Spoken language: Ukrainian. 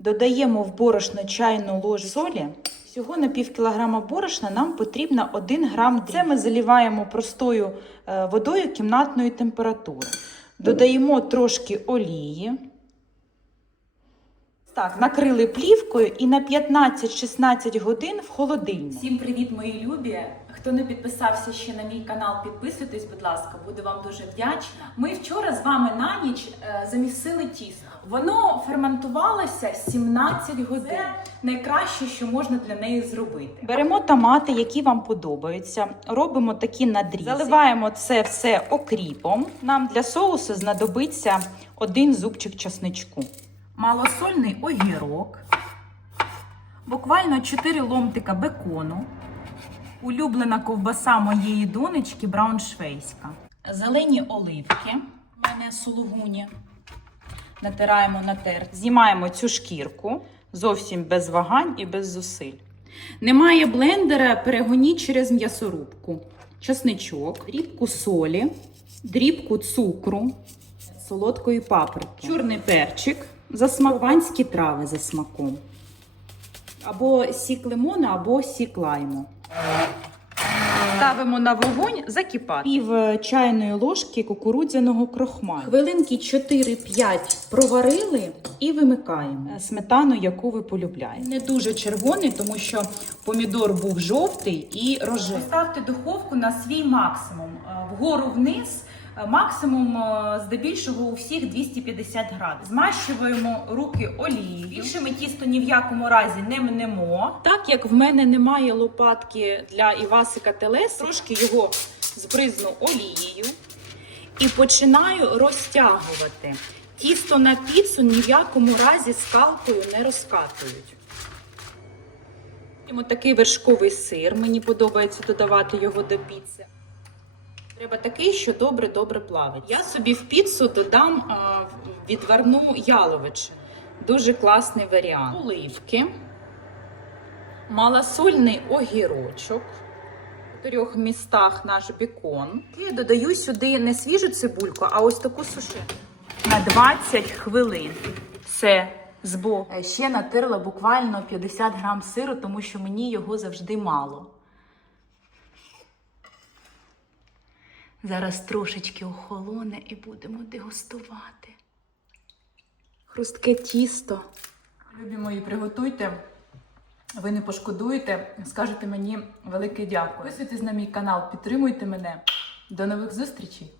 Додаємо в борошно чайну ложку солі. Всього на пів кілограма борошна нам потрібно 1 грам. Це ми заливаємо простою е, водою кімнатної температури. Додаємо трошки олії. Так, накрили плівкою і на 15-16 годин в холодильник. Всім привіт, мої любі! Хто не підписався ще на мій канал, підписуйтесь, будь ласка, буду вам дуже вдячна. Ми вчора з вами на ніч е, замісили тісто. Воно ферментувалося 17 годин. Це найкраще, що можна для неї зробити. Беремо томати, які вам подобаються, робимо такі надрізи. Заливаємо це все окріпом. Нам для соусу знадобиться один зубчик часничку. Малосольний огірок, буквально 4 ломтика бекону, улюблена ковбаса моєї донечки брауншвейська, зелені оливки, в мене сулугуні. Натираємо на терт. Знімаємо цю шкірку зовсім без вагань і без зусиль. Немає блендера, перегоніть через м'ясорубку. Часничок, дрібку солі, дрібку цукру, солодкої паприки, чорний перчик, засмакованські трави за смаком. Або сік лимона, або сік лайму. Ставимо на вогонь закипати. Пів чайної ложки кукурудзяного крохмалю. Хвилинки 4-5 проварили і вимикаємо Е, сметану, яку ви полюбляєте. Не дуже червоний, тому що помідор був жовтий і рожевий. Поставте духовку на свій максимум. Е, Вгору вниз. Е, Максимум е, здебільшого у всіх 250 градусів. Змащуємо руки олією. Більше ми тісто ні в якому разі не мнемо. Так як в мене немає лопатки для Івасика Телес, трошки його збризну олією і починаю розтягувати. Тісто на піцу ні в якому разі скалкою не розкатують. Ось такий вершковий сир. Мені подобається додавати його до піци. Треба такий, що добре-добре плавить. Я собі в піцу додам а, відварну яловичину. Дуже класний варіант. Оливки малосольний огірочок. У трьох містах наш бікон. І додаю сюди не свіжу цибульку, а ось таку сушену. На 20 хвилин. Все збоку. Е, Ще натерла буквально 50 грам сиру, тому що мені його завжди мало. Зараз трошечки охолоне і будемо дегустувати. Хрустке тісто. Любі мої, приготуйте. Ви не пошкодуєте, скажете мені велике дякую. Підписуйтесь на мій канал, підтримуйте мене. До нових зустрічей!